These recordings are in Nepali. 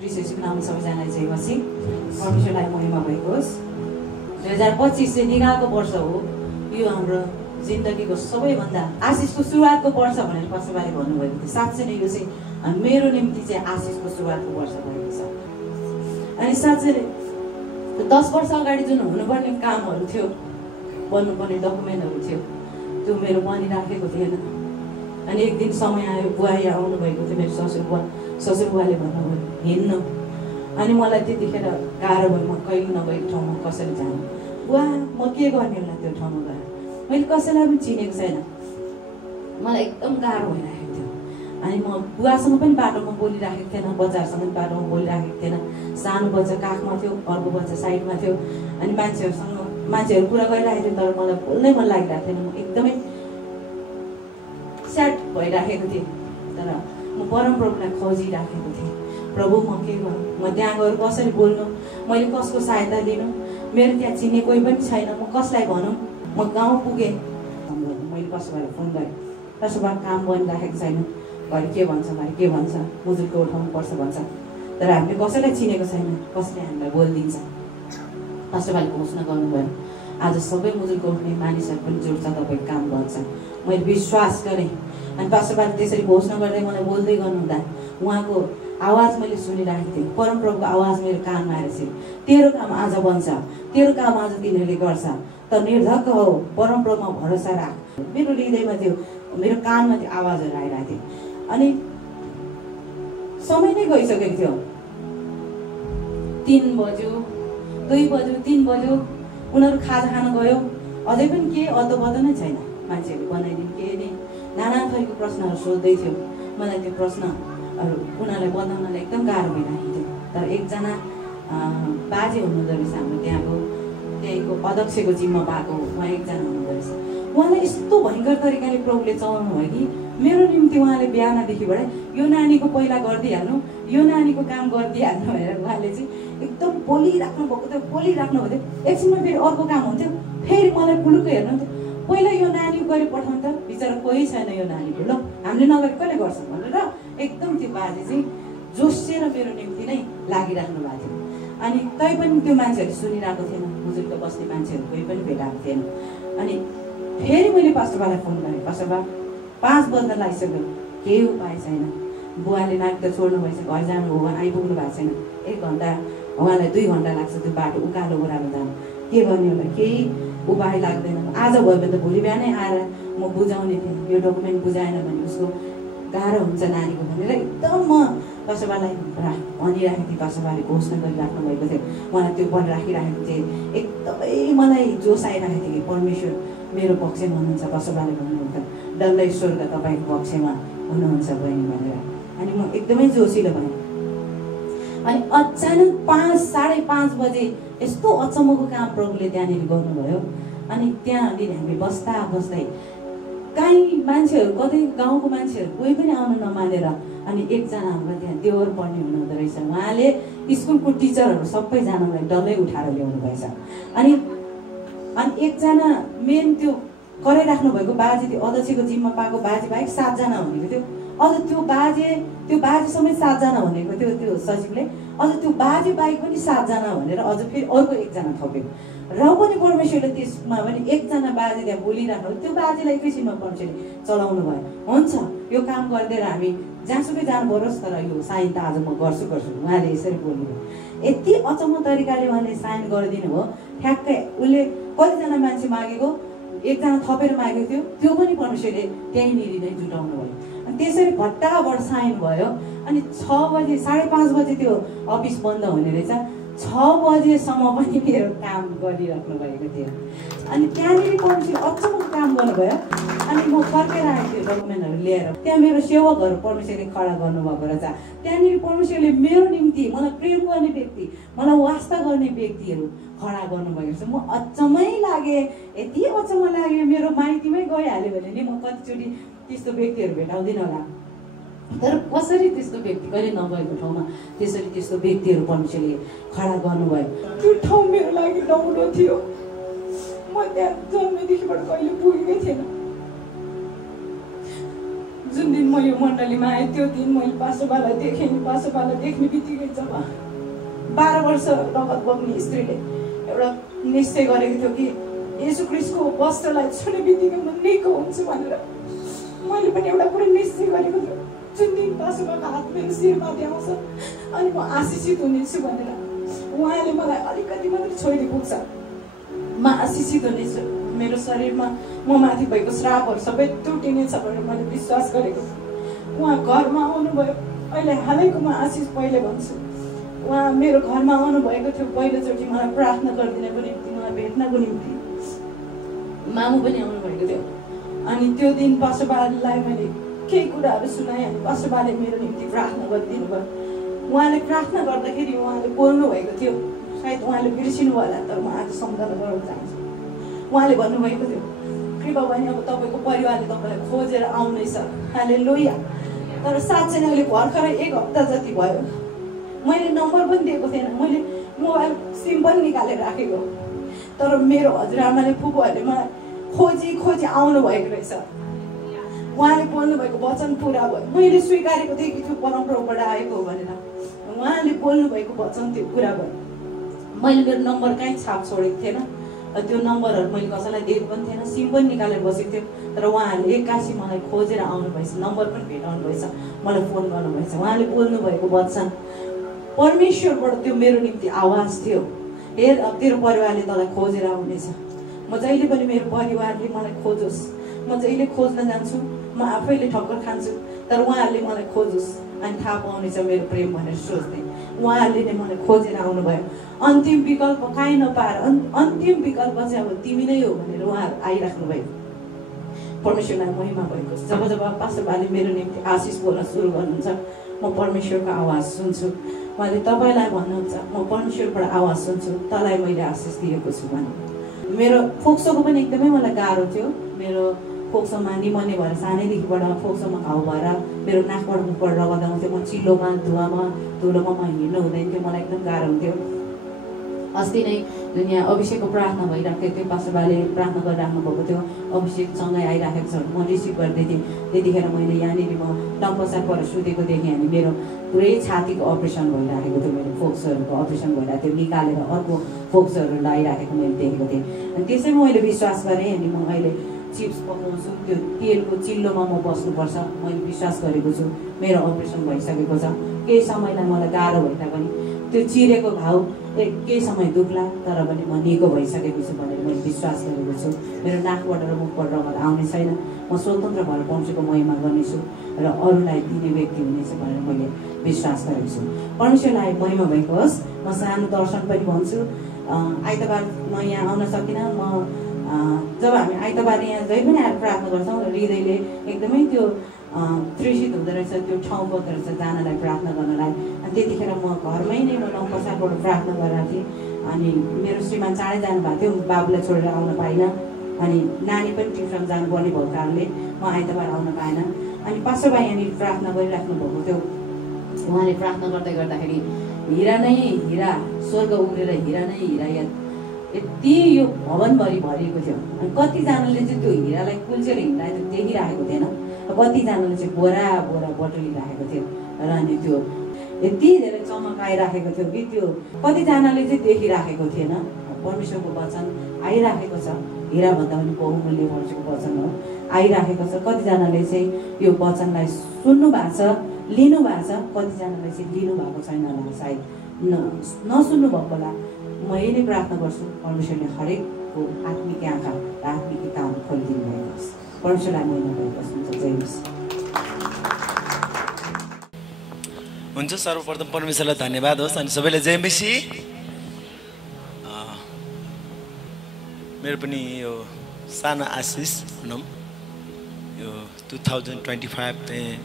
क्रिस्चियनको नाममा सबैजनालाई जय मसीह। परमेश्वरलाई महिमा भएको होस्। 2025 चाहिँ निगाहको वर्ष हो। यो हाम्रो जिन्दगीको सबैभन्दा आशिषको सुरुवातको वर्ष भनेर कसैले भन्नुभएको थियो। साँच्चै नै यो चाहिँ मेरो निम्ति चाहिँ आशिषको सुरुवातको वर्ष भएको छ। अनि साँच्चै 10 वर्ष अगाडि जुन हुनुपर्ने कामहरू थियो, बन्नुपर्ने डकुमेन्टहरू थियो, त्यो मेरो बनिराखेको थिएन। अनि एक दिन समय आयो, बुवा यहाँ आउनुभएको थियो, मेरो ससुरबुवाले भन्नुभयो हिँड्नु। अनि मलाई त्यतिखेर गाह्रो भयो, म कहिले नगएको ठाउँमा कसरी जानु। बुवा म के गर्ने होला त्यो ठाउँमा गएर, मैले कसैलाई पनि चिनेको छैन, मलाई एकदम गाह्रो भइरहेको थियो। अनि म बुवासँग पनि बाटोमा बोलिराखेको थिएन, बच्चाहरूसँग पनि बाटोमा बोलिराखेको थिएन। सानो बच्चा काखमा थियो, अर्को बच्चा साइडमा थियो। अनि मान्छेहरू कुरा गरिरहेको थियो, तर मलाई बोल्नै मन लागिरहेको थिएन। म एकदमै स्याड भइराखेको थिएँ। तर म परमप्रभुलाई खोजिराखेको थिएँ। प्रभु म के गरौँ, म त्यहाँ गएर कसरी बोल्नु, मैले कसको सहायता लिनु, मेरो त्यहाँ चिन्ने कोही पनि छैन, म कसलाई भनौँ। म गाउँ पुगेँ, मैले कसैलाई फोन गरेँ, कसैबाट काम बनिराखेको छैन, घरि के भन्छ, घरि के भन्छ, मुजुरको उठाउनु पर्छ भन्छ। तर हामीले कसैलाई चिनेको छैन, कसले हामीलाई बोलिदिन्छ। कसैले घोषणा गर्नुभयो, आज सबै मुजुरको उठ्ने मानिसहरू पनि जोड्छ, तपाईँको काम गर्छ। मैले विश्वास गरेँ। अनि पास्टरबाले त्यसरी घोषणा गर्दै मलाई बोल्दै गर्नुहुँदा उहाँको आवाज मैले सुनिरहेको थिएँ। परमप्रभुको आवाज मेरो कानमा आएर चाहिँ, तेरो काम आज बन्छ, तेरो काम आज तिनीहरूले गर्छ, त निर्धक्क हो, परमप्रभुमा भरोसा राख। मेरो हृदयमा थियो, मेरो कानमा त्यो आवाजहरू आइरहेको थियो। अनि समय नै गइसकेको थियो। 3 बज्यो, 2 बज्यो, 3 बज्यो, उनीहरू खाजा खान गयो। अझै पनि के अदबद नै छैन, मान्छेहरू बनाइदिनु के नि नाना थरीको प्रश्नहरू सोध्दै थियो। मलाई त्यो प्रश्नहरू उनीहरूलाई बताउनलाई एकदम गाह्रो भइरहेको थियो। तर एकजना बाजे हुनुहुँदो रहेछ, हाम्रो त्यहीँको अध्यक्षको जिम्मा पाएको उहाँ एकजना हुनुहुँदो रहेछ। उहाँलाई यस्तो भयङ्कर तरिकाले प्रभुले चलाउनु भयो कि मेरो निम्ति उहाँले बिहानदेखिबाट यो नानीको पहिला गरिदिइहाल्नु, यो नानीको काम गरिदिइहाल्नु भनेर उहाँले चाहिँ एकदम बोलिराख्नु भएको थियो, बोलिराख्नु भएको थियो। एकछिनमा फेरि अर्को काम हुन्थ्यो, फेरि मलाई पुलुक्कै हेर्नुहुन्थ्यो, पहिला यो नानी गरी पठाउनु त, बिचरा कोही छैन यो नानीको, ल हामीले नगरी कसले गर्छ भनेर एकदम त्यो बाजे चाहिँ जोसिएर मेरो निम्ति नै लागिराख्नु भएको थियो। अनि तैपनि त्यो मान्छेहरू सुनिरहेको थिएन, बुजुर्ग बस्ने मान्छेहरू कोही पनि भेटाएको थिएन। अनि फेरि मैले पास्टरबालाई फोन गरेँ, पास्टरबा 5 बज्न लागिसक्यो, केही उपाय छैन। बुवाले नाक त छोड्नु भएछ, घर जानु हो, आइपुग्नु भएको छैन। 1 घन्टा, उहाँलाई 2 घन्टा लाग्छ त्यो बाटो उकालो ओह्रालो जानु। के गर्ने होला, केही उपाय लाग्दैन। आज भयो भने त भोलि बिहानै आएर म बुझाउने थिएँ, यो डकुमेन्ट बुझाएन भने उसको गाह्रो हुन्छ नानीको भनेर एकदम म पास्टरबालाई भनिराखेको थिएँ। पास्टरबाले घोषणा गरिराख्नु भएको थियो, मलाई त्यो राखिराखेको थिएँ। एकदमै मलाई जोस आइरहेको थियो कि परमेश्वर मेरो पक्षमा हुनुहुन्छ। पास्टरबाले भन्नुहुन्छ, डल्लै स्वर्ग तपाईँको पक्षमा हुनुहुन्छ बहिनी भनेर। अनि म एकदमै जोसिलो भएँ। अनि अचानक 5, 5:30 बजे यस्तो अचम्मको काम प्रभुले त्यहाँनिर गर्नुभयो। अनि त्यहाँनिर हामी बस्दै काहीँ मान्छेहरू, कतै गाउँको मान्छेहरू कोही पनि आउनु नमानेर, अनि एकजना हाम्रो त्यहाँ देवर पढ्ने हुनुहुँदो रहेछ, उहाँले स्कुलको टिचरहरू सबैजनालाई डल्लै उठाएर ल्याउनु भएछ। अनि एकजना मेन त्यो कराइराख्नु भएको बाजे, त्यो अध्यक्षको जिम्मा पाएको बाजे बाहेक 7 जना भनेको थियो। अझ त्यो बाजे समेत 7 जना भनेको थियो त्यो सचिवले। अझ त्यो बाजे बाहेक पनि 7 जना भनेर अझ फेरि अर्को एकजना थप्यो। र पनि परमेश्वरले त्यसमा पनि एकजना बाजे त्यहाँ बोलिराख्नु, त्यो बाजेलाई एकैछिनमा परमेश्वरले चलाउनु भयो। हुन्छ, यो काम गरिदिएर हामी जहाँसुकै जानु परोस्, तर यो साइन त आज म गर्छु उहाँले यसरी बोल्नुभयो। यति अचम्म तरिकाले उहाँले साइन गरिदिनु भयो। ठ्याक्कै उसले कतिजना मान्छे मागेको, 1 जना थपेर मागेको थियो, त्यो पनि परमेश्वरले त्यहीँनिर नै जुटाउनु भयो। अनि त्यसरी भट्टाबाट साइन भयो। अनि 6 बजे, 5:30 बजे त्यो अफिस बन्द हुने रहेछ। 6 बजेसम्म पनि मेरो काम गरिराख्नु भएको थियो। अनि त्यहाँनिर परमेश्वरले अचम्मको काम गर्नुभयो। अनि म फर्केर आएको थिएँ डकुमेन्टहरू लिएर। त्यहाँ मेरो सेवकहरू परमेश्वरले खडा गर्नुभएको रहेछ। त्यहाँनिर परमेश्वरले मेरो निम्ति मलाई प्रेम गर्ने व्यक्ति, मलाई वास्ता गर्ने व्यक्तिहरू खडा गर्नुभएको छ। म अचम्मै लागेँ, यति अचम्म लाग्यो। मेरो माइतीमै गइहाल्यो भने नि म कतिचोटि त्यस्तो व्यक्तिहरू भेटाउँदिनँ होला, तर कसरी त्यस्तो व्यक्ति कहिले नगएको ठाउँमा त्यस्तो व्यक्तिहरू परमेश्वरले खडा गर्नुभयो। त्यो ठाउँ मेरो लागि नौलो थियो। म त्यहाँ जन्मेदेखिबाट कहिले पुगेकै थिएन। जुन दिन म यो मण्डलीमा आएँ त्यो दिन मैले पास्टरबालाई देखेँ नि। पास्टरबालाई देख्ने बित्तिकै जब 12 वर्ष रगत बग्ने स्त्रीले एउटा निश्चय गरेको थियो कि येशू ख्रीष्टको वस्त्रलाई छुने बित्तिकै म निको हुन्छु भनेर मैले पनि एउटा कुरा निश्चय गरेको थिएँ। जुन दिन पास्टरबाको हात मेरो शिरमाथि आउँछ अनि म आशिषित हुनेछु भनेर उहाँले मलाई अलिकति मात्रै छोइदिए पुग्छ, म आशिषित हुनेछु। मेरो शरीरमा म माथि भएको श्रापहरू सबै टुटिनेछ भनेर मैले विश्वास गरेको थिएँ। उहाँ घरमा आउनुभयो। अहिले हालैको म आशिष पहिले भन्छु, उहाँ मेरो घरमा आउनुभएको थियो पहिलोचोटि मलाई प्रार्थना गरिदिनको निम्ति, मलाई भेट्नको निम्ति। मामु पनि आउनुभएको थियो। अनि त्यो दिन पास्टरबालाई मैले केही कुराहरू सुनाएँ अनि पास्टरबाले मेरो निम्ति प्रार्थना गरिदिनु भयो। उहाँले प्रार्थना गर्दाखेरि उहाँले बोल्नु भएको थियो, सायद उहाँले बिर्सिनु होला, तर म आज सम्झना गराउन चाहन्छु। उहाँले भन्नुभएको थियो, कृपा बहिनी अब तपाईँको परिवारले तपाईँलाई खोजेर आउनेछ, हालेलुया। तर साँच्चै नै अहिले भर्खरै 1 हप्ता जति भयो, मैले नम्बर पनि दिएको थिएन, मैले मोबाइल सिम पनि निकालेर राखेको। तर मेरो हजुरआमाले फुपूहरूले मलाई खोजी खोजी आउनु भएको रहेछ। उहाँले बोल्नुभएको वचन पुरा भयो। मैले स्वीकारेको थिएँ कि त्यो परमप्रभुबाट आएको हो भनेर। उहाँले बोल्नुभएको वचन त्यो पुरा भयो। मैले मेरो नम्बर कहीँ छाप छोडेको थिएन, त्यो नम्बरहरू मैले कसैलाई दिएको पनि थिएन, सिम पनि निकालेर बसेको थियो। तर उहाँहरूले एक्कासी मलाई खोजेर आउनु भएछ, नम्बर पनि भेटाउनु भएछ, मलाई फोन गर्नुभएछ। उहाँले बोल्नुभएको वचन परमेश्वरबाट त्यो मेरो निम्ति आवाज थियो, हेर अब तेरो परिवारले तँलाई खोजेर आउनेछ। म जहिले पनि मेरो परिवारले मलाई खोजोस्, म जहिले खोज्न जान्छु, म आफैले ठक्कर खान्छु, तर उहाँहरूले मलाई खोजोस् अनि थाहा पाउनेछ मेरो प्रेम भनेर सोच्थेँ। उहाँहरूले नै मलाई खोजेर आउनुभयो। अन्तिम विकल्प काहीँ नपाएर अन्तिम विकल्प चाहिँ अब तिमी नै हो भनेर उहाँहरू आइराख्नु भयो। परमेश्वरलाई महिमा भएको। जब जब पास्टरबाले मेरो निम्ति आशिष बोल्न सुरु गर्नुहुन्छ, म परमेश्वरको आवाज सुन्छु। उहाँले तपाईँलाई भन्नुहुन्छ, म परमेश्वरबाट आवाज सुन्छु, तँलाई मैले आशिष दिएको छु भने। मेरो फोक्सोको पनि एकदमै मलाई गाह्रो थियो। मेरो फोक्सोमा निमोनिया भएर सानैदेखिबाट फोक्सोमा घाउ भएर मेरो नाकबाट मुखबाट रगत आउँथ्यो। म चिल्लोमा धुवामा धुलोमा म हिँड्नु हुँदैन थियो, मलाई एकदम गाह्रो हुन्थ्यो। अस्ति नै दुनियाँ अभिषेकको प्रार्थना भइरहेको थियो, पास्टरबाले प्रार्थना गरिराख्नु भएको थियो, अभिषेकसँगै आइराखेको छ, म रिसिभ गर्दै थिएँ। त्यतिखेर मैले यहाँनिर म डम्पसार परेर सुतेको देखेँ अनि मेरो पुरै छातीको अपरेसन भइराखेको थियो, मेरो फोक्सोहरूको अपरेसन भइरहेको थियो, निकालेर अर्को फोक्सोहरू लगाइराखेको मैले देखेको थिएँ। अनि त्यसैमा मैले विश्वास गरेँ। अनि म अहिले चिप्स पकाउँछु, त्यो तेलको चिल्लोमा म बस्नुपर्छ, मैले विश्वास गरेको छु। मेरो अपरेसन भइसकेको छ। केही समयलाई मलाई गाह्रो भए तापनि त्यो चिरेको घाउ केही समय दुख्ला, तर पनि म निको भइसकेको छु भनेर मैले विश्वास गरेको छु। मेरो नाकबाट र मुखबाट रगत आउने छैन। म स्वतन्त्र भएर परमेश्वरको महिमा गर्नेछु र अरूलाई दिने व्यक्ति हुनेछु भनेर मैले विश्वास गरेको छु। परमेश्वरलाई महिमा भएको होस्। म सानो दर्शन पनि भन्छु। आइतबार म यहाँ आउन सकिनँ। जब हामी आइतबार यहाँ जहिले पनि आएर प्रार्थना गर्छौँ, हृदयले एकदमै त्यो त्रिषित हुँदो रहेछ, त्यो ठाउँ बग्दो रहेछ जानलाई, प्रार्थना गर्नलाई। अनि त्यतिखेर म घरमै नै म डम्पसारबाट प्रार्थना गरेर थिएँ। अनि मेरो श्रीमान चाँडै जानुभएको थियो, बाबुलाई छोडेर आउन पाइनँ। अनि नानी पनि ट्युसन जानुपर्ने भएको कारणले म आइतबार आउन पाइनँ। अनि पास्टरबाई यहाँनिर प्रार्थना गरिराख्नु भएको थियो। उहाँले प्रार्थना गर्दै गर्दाखेरि हिरा नै हिरा, स्वर्ग उम्रेर हिरा नै हिरा यति यो भवनभरि भरिएको थियो। अनि कतिजनाले चाहिँ त्यो हिरालाई कुल्चेर हिँड्दाखेरि देखिराखेको थिएन, कतिजनाले चाहिँ बोरा बोरा बटुलिराखेको थियो। र अनि त्यो यति धेरै चमक आइराखेको थियो कि त्यो कतिजनाले चाहिँ देखिराखेको थिएन। परमेश्वरको वचन आइराखेको छ, हिराभन्दा पनि बहुमूल्य परमेश्वरको वचन हो, आइराखेको छ। कतिजनाले चाहिँ यो वचनलाई सुन्नु भएको छ, लिनु भएको छ, कतिजनाले चाहिँ लिनु भएको छैन होला, सायद नसुन्नु भएको होला। म यही नै प्रार्थना गर्छु, परमेश्वरले हरेकको आत्मिक आँखा र आत्मिक काम खोलिदिनु भएको होस्। परमेश्वरलाई महिमा भएको हुन्छ। जय मसीह। हुन्छ, सर्वप्रथम परमेश्वरलाई धन्यवाद होस् अनि सबैले जय मसीह। मेरो पनि यो सानो आशिष भनौँ, यो 2025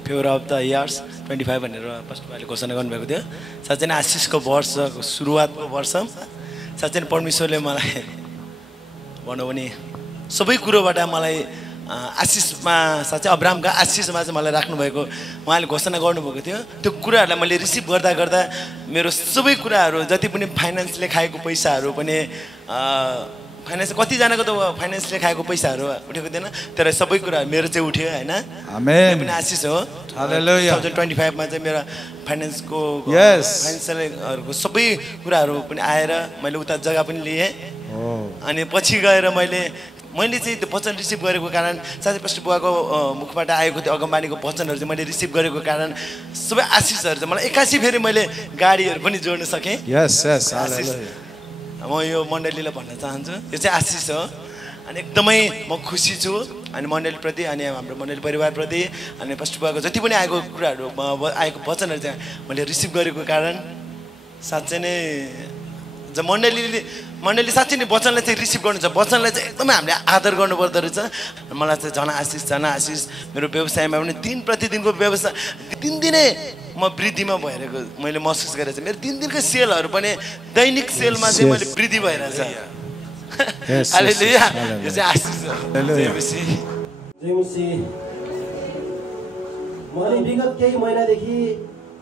फेभर अफ द इयर्स 25 भनेर पास्टरले घोषणा गर्नुभएको थियो। साँच्चै नै आशिषको वर्षको सुरुवातको वर्ष। साँच्चै नै परमेश्वरले मलाई भनौँ भने सबै कुरोबाट मलाई आशिषमा, साँच्चै अब्राहमका आशिषमा चाहिँ मलाई राख्नुभएको उहाँले घोषणा गर्नुभएको थियो। त्यो कुराहरूलाई मैले रिसिभ गर्दा गर्दा मेरो सबै कुराहरू, जति पनि फाइनेन्सले खाएको पैसाहरू पनि फाइनेन्स कतिजनाको त फाइनेन्सले खाएको पैसाहरू उठेको थिएन तर सबै कुरा मेरो चाहिँ उठ्यो होइन आमेन पनि आशिष हो हालेलुया 2025 मा चाहिँ मेरो फाइनेन्सको Yes. फाइनेन्सियलहरूको सबै कुराहरू पनि आएर मैले उता जग्गा पनि लिएँ Oh. अनि पछि गएर मैले चाहिँ त्यो वचन रिसिभ गरेको कारण साथै पास्टर बुवाको मुखबाट आएको त्यो अगमबानीको वचनहरू चाहिँ मैले रिसिभ गरेको कारण सबै आशिषहरू चाहिँ मलाई 81 फेरि मैले गाडीहरू पनि जोड्न सकेँ Yes, yes, आशिष hallelujah. म यो मण्डलीलाई भन्न चाहन्छु यो चाहिँ आशिष हो अनि एकदमै म खुसी छु अनि मण्डलीप्रति अनि हाम्रो मण्डली परिवारप्रति अनि पास्टर बुवाको जति पनि आएको कुराहरू आएको वचनहरू चाहिँ मैले रिसिभ गरेको कारण साँच्चै नै मण्डली साँच्चै नै वचनलाई चाहिँ रिसिभ गर्नुहुन्छ वचनलाई चाहिँ एकदमै हामीले आदर गर्नुपर्दो रहेछ मलाई चाहिँ झन आशिष मेरो व्यवसायमा पनि दिन प्रतिदिनको व्यवसाय दिनदिनै म वृद्धिमा भइरहेको मैले महसुस गरेको छु मेरो दिनदिनको सेलहरू पनि दैनिक सेलमा चाहिँ मैले वृद्धि भइरहेछ हालेलुया यो चाहिँ आशिष हो जय मसीह मैले विगत केही महिनादेखि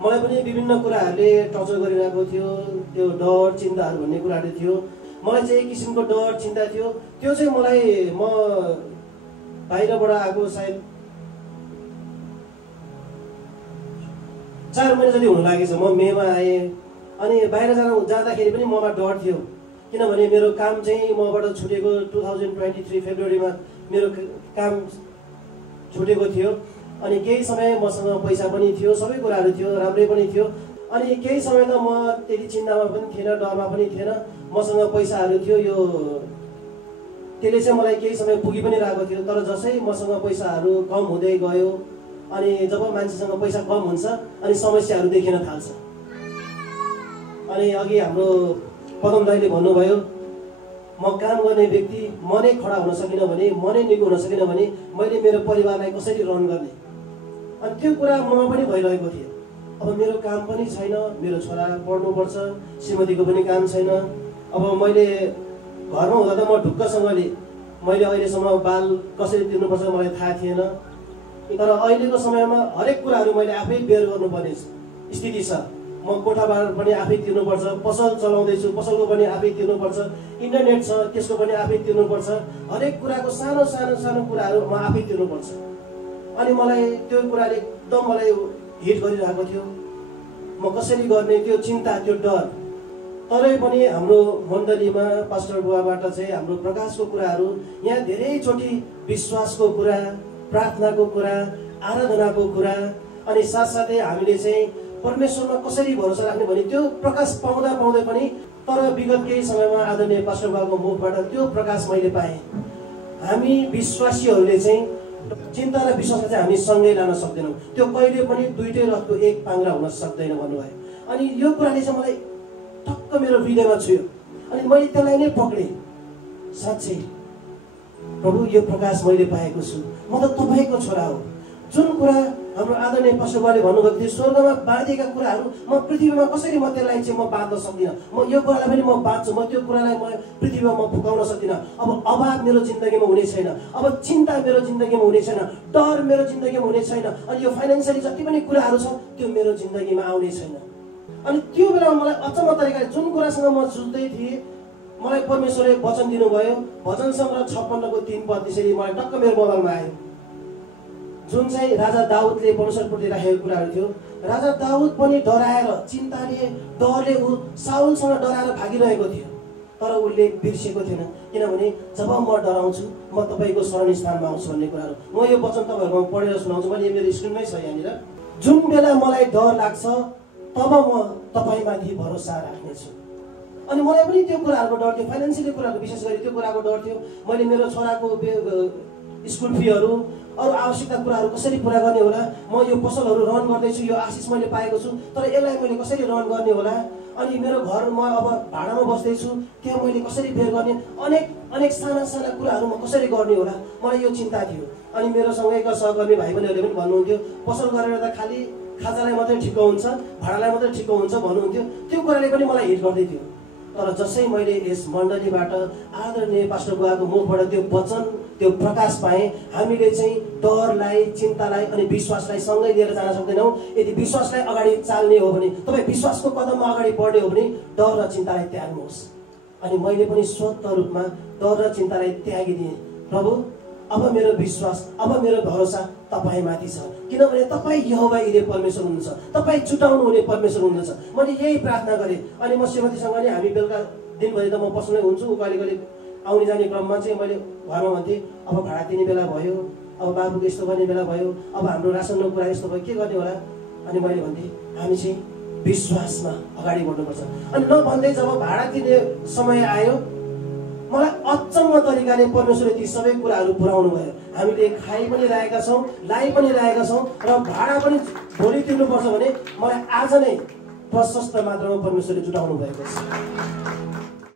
मलाई पनि विभिन्न कुराहरूले टर्चर गरिरहेको थियो त्यो डर चिन्ताहरू भन्ने कुराहरू थियो मलाई चाहिँ एक किसिमको डर चिन्ता थियो त्यो चाहिँ मलाई म बाहिरबाट आएको सायद 4 महिना जति हुन लागेछ म मेमा आएँ अनि बाहिर जाँदाखेरि पनि ममा डर थियो किनभने मेरो काम चाहिँ मबाट छुटेको 2023 फेब्रुअरीमा मेरो काम छुटेको थियो अनि केही समय मसँग पैसा पनि थियो सबै कुराहरू थियो राम्रै पनि थियो अनि केही समय त म त्यति चिन्तामा पनि थिएन डरमा पनि थिएन मसँग पैसाहरू थियो यो त्यसले चाहिँ मलाई केही समय पुगी पनि रहेको थियो तर जसै मसँग पैसाहरू कम हुँदै गयो अनि जब मान्छेसँग पैसा कम हुन्छ अनि समस्याहरू देखिन थाल्छ अनि अघि हाम्रो पदम दाइले भन्नुभयो म काम गर्ने व्यक्ति म नै खडा हुन सकिनँ भने म नै निको हुन सकिनँ भने मैले मेरो परिवारलाई कसरी रन गर्ने अनि त्यो कुरा ममा पनि भइरहेको थियो अब मेरो काम पनि छैन मेरो छोरा पढ्नुपर्छ श्रीमतीको पनि काम छैन अब मैले घरमा हुँदा त म ढुक्कसँगले मैले अहिलेसम्म बाल कसरी तिर्नुपर्छ मलाई थाहा थिएन तर अहिलेको समयमा हरेक कुराहरू मैले आफै बेयर गर्नुपर्ने स्थिति छ म कोठाबार पनि आफै तिर्नुपर्छ पसल चलाउँदैछु पसलको पनि आफै तिर्नुपर्छ इन्टरनेट छ त्यसको पनि आफै तिर्नुपर्छ हरेक कुराको सानो सानो सानो कुराहरू म आफै तिर्नुपर्छ अनि मलाई त्यो कुराले एकदम मलाई हिट गरिरहेको थियो म कसरी गर्ने त्यो चिन्ता त्यो डर तरै पनि हाम्रो मण्डलीमा पास्टर बुवाबाट चाहिँ हाम्रो प्रकाशको कुराहरू यहाँ धेरैचोटि विश्वासको कुरा प्रार्थनाको कुरा आराधनाको कुरा अनि साथसाथै हामीले चाहिँ परमेश्वरमा कसरी भरोसा राख्ने भने त्यो प्रकाश पाउँदै पनि तर विगत केही समयमा आदरणीय पास्टर बाबुको मुखबाट त्यो प्रकाश मैले पाएँ हामी विश्वासीहरूले चाहिँ चिन्ता र विश्वासलाई चाहिँ हामी सँगै लान सक्दैनौँ त्यो कहिले पनि दुईटै रथको एक पाङ्ग्रा हुन सक्दैन भन्नुभयो अनि यो कुराले चाहिँ मलाई टक्क मेरो हृदयमा छुयो अनि मैले त्यसलाई नै पक्रेँ साँच्चै प्रभु यो प्रकाश मैले पाएको छु म त तपाईँको छोरा हो जुन कुरा हाम्रो आदरणीय पास्टरबाले भन्नुभएको थियो स्वर्गमा बाँधिएका कुराहरू म पृथ्वीमा कसरी म त्यसलाई चाहिँ म बाँध्न सक्दिनँ म यो कुरालाई पनि म बाँध्छु म त्यो कुरालाई म पृथ्वीमा म फुकाउन सक्दिनँ अब अभाव मेरो जिन्दगीमा हुने छैन अब चिन्ता मेरो जिन्दगीमा हुने छैन डर मेरो जिन्दगीमा हुने छैन अनि यो फाइनेन्सियली जति पनि कुराहरू छ त्यो मेरो जिन्दगीमा आउने छैन अनि त्यो बेलामा मलाई अचम्म तरिकाले जुन कुरासँग म जुझ्दै थिएँ मलाई परमेश्वरले वचन दिनुभयो भजन सङ्ग्रह 56 को 3 पद त्यसरी मलाई टक्क मेरो मोबाइलमा आयो जुन चाहिँ राजा दाउदले परमेश्वरप्रति राखेको कुराहरू थियो राजा दाउद पनि डराएर चिन्ताले डरले ऊ साउलसँग डराएर भागिरहेको थियो तर उसले बिर्सेको थिएन किनभने जब म डराउँछु म तपाईँको शरण स्थानमा आउँछु भन्ने कुराहरू म यो वचन तपाईँहरूमा पढेर सुनाउँछु मैले मेरो स्क्रिनमै छ यहाँनिर जुन बेला मलाई डर लाग्छ तब म तपाईँमाथि भरोसा राख्नेछु अनि मलाई पनि त्यो कुराहरूको डर थियो फाइनेन्सियली कुराहरू विशेष गरी त्यो कुराको डर थियो मैले मेरो छोराको स्कुल फीहरू अरू आवश्यकता कुराहरू कसरी पुरा गर्ने होला म यो पसलहरू रन गर्दैछु यो आशिष मैले पाएको छु तर यसलाई मैले कसरी रन गर्ने होला अनि मेरो घर म अब भाडामा बस्दैछु त्यहाँ मैले कसरी बेर गर्ने अनेक साना साना कुराहरू म कसरी गर्ने होला मलाई यो चिन्ता थियो अनि मेरो सँगैका सहकर्मी भाइ बहिनीहरूले पनि भन्नुहुन्थ्यो पसल गरेर त खालि खाजालाई मात्रै ठिक्क हुन्छ भाडालाई मात्रै ठिक्क हुन्छ भन्नुहुन्थ्यो त्यो कुराले पनि मलाई हिट गर्दै थियो तर जसै मैले यस मण्डलीबाट आदरणीय पास्टर बुवाको मुखबाट त्यो वचन त्यो प्रकाश पाएँ हामीले चाहिँ डरलाई चिन्तालाई अनि विश्वासलाई सँगै लिएर जान सक्दैनौँ यदि विश्वासलाई अगाडि चाल्ने हो भने तपाईँ विश्वासको कदममा अगाडि बढ्ने हो भने डर र चिन्तालाई त्याग्नुहोस् अनि मैले पनि स्वत रूपमा डर र चिन्तालाई त्यागिदिएँ। प्रभु, अब मेरो विश्वास, अब मेरो भरोसा तपाईँमाथि छ, किनभने तपाईँ यहोवा इरे परमेश्वर हुनुहुन्छ, तपाईँ जुटाउनु हुने परमेश्वर हुनुहुन्छ। मैले यही प्रार्थना गरेँ। अनि म श्रीमतीसँग नि हामी बेलुका दिनभरि त म बस्नै हुन्छु, कहिले कहिले आउने जाने क्रममा चाहिँ मैले घरमा भन्थेँ, अब भाडा तिर्ने बेला भयो, अब बाबुको यस्तो गर्ने बेला भयो, अब हाम्रो रासनको कुरा यस्तो भयो, के गर्ने होला। अनि मैले भन्थेँ हामी चाहिँ विश्वासमा अगाडि बढ्नुपर्छ। अनि नभन्दै जब भाडा तिर्ने समय आयो, मलाई अचम्म तरिकाले परमेश्वरले ती सबै कुराहरू पुऱ्याउनु भयो। हामीले खाइ पनि रहेका छौँ, लाइ पनि रहेका छौँ र भाडा पनि भोलि तिर्नुपर्छ भने मलाई आज नै प्रशस्त मात्रामा परमेश्वरले जुटाउनु भएको छ।